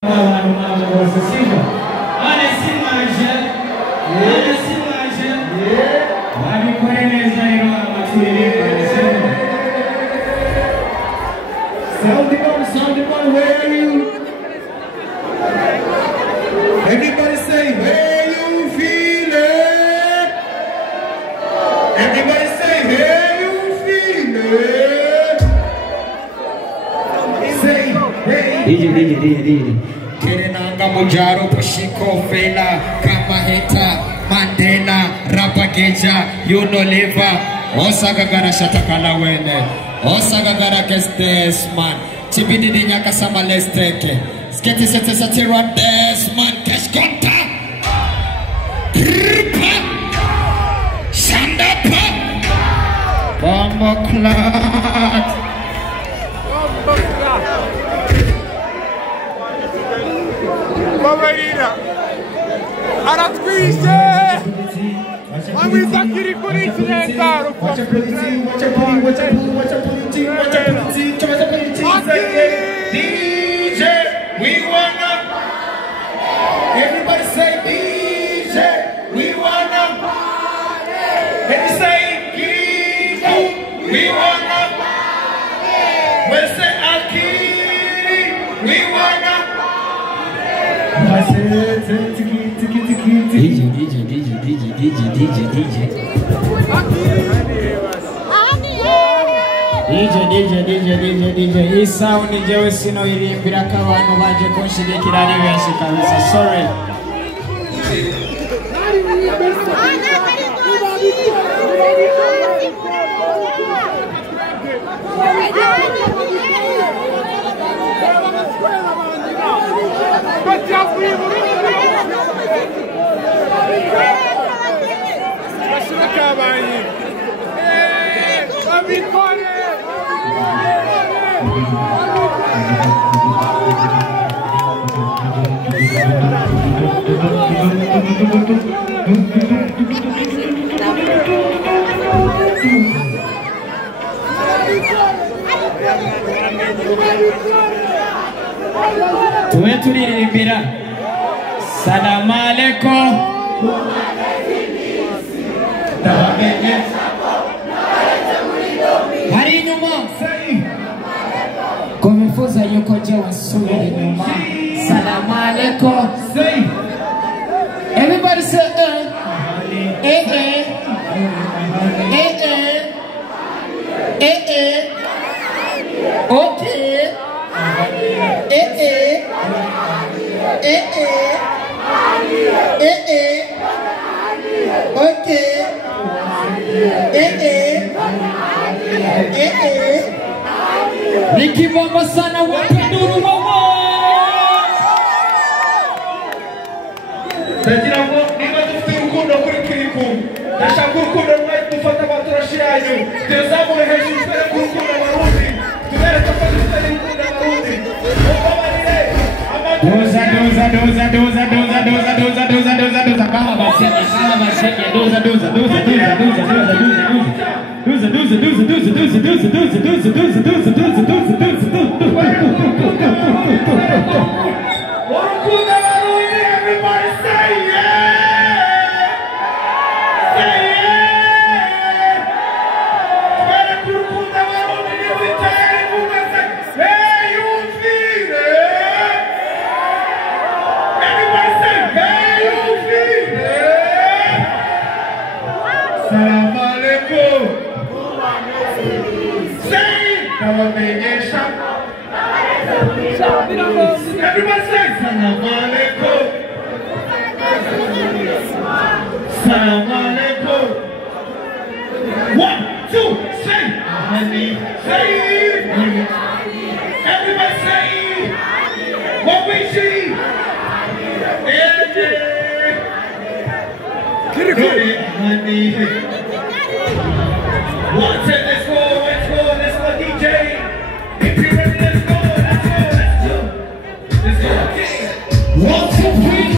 Where are you? Everybody say, where you feel it? Everybody say, where you feel it? Say, hey. DJ. Kerenanga mujaro pushiko vela kamaheta Mandela rapageja Unilever Osagagara shatakala wene Osagagara kestes man Tibidi dinyaka sama lesteke Sketi sete sete randes man Keshkonta Kripa Shandapa Bomboklat Babarira Aratwishe Amisa Kiliku n'ikirengaro DJ, we wanna everybody say DJ, we wanna let me say Kiliku, we wanna when say Akiri, we wanna DJ Sound jewe sino irimbira kabano baje kunshigikira ari benshi kabisa sorry Tuwe turirimbira Salamu alaikum Hari inyuma Kumifuza yuko je wasubiri inyuma Salamu alaikum Everybody say Okay Niki mama sana wapenduru mama Tagira ngo niba dufite urukundo kuri Kiliku ndashaka urukundo rwawe dufata abaturashi yanyu tuzamuye hejuru twere ku rukundo abarundi tubereka ko dufite urukundo abarundi doza kama basenge everybody say yeah say yeah para kurukunda abarundi nibitari mumeze hey you feel it everybody say hey you feel it Salamu alaikum say Barwaniye everybody say Salamu alaikum Salamu alaikum 1, 2, say say everybody say what we see Kiliku 1,